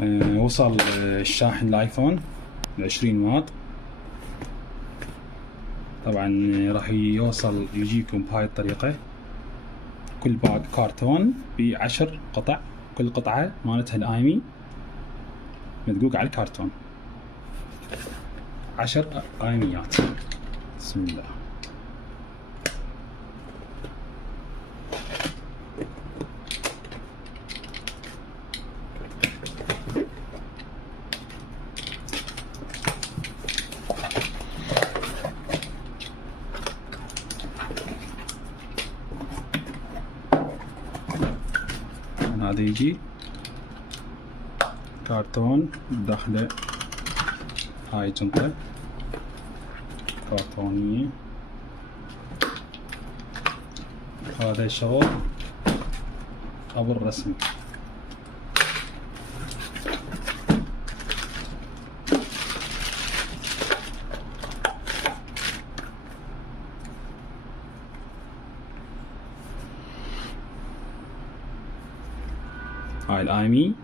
وصل الشاحن الايفون 20 واط. طبعا راح يوصل يجيكم بهاي الطريقة، كل باك كارتون ب10 قطع، كل قطعة مالتها الايمي مدقوق على الكرتون، 10 ايميات. بسم الله. هذا يجي كرتون داخله هاي جنطة كرتونية. هذا شغل ابو الرسمي. هاي الايمي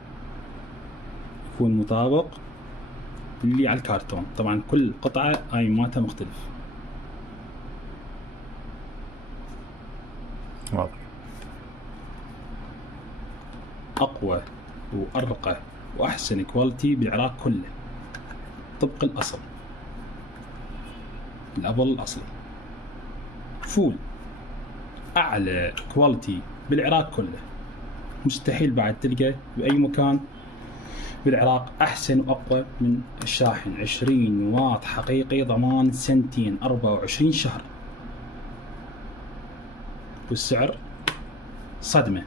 يكون مطابق اللي على الكرتون. طبعا كل قطعة ايماتها مختلف. واضح. اقوى وارقى واحسن كواليتي بالعراق كله طبق الاصل، الابل الاصلي. فول اعلى كواليتي بالعراق كله، مستحيل بعد تلقى باي مكان بالعراق احسن واقوى من الشاحن 20 واط حقيقي، ضمان سنتين 24 شهر، والسعر صدمة.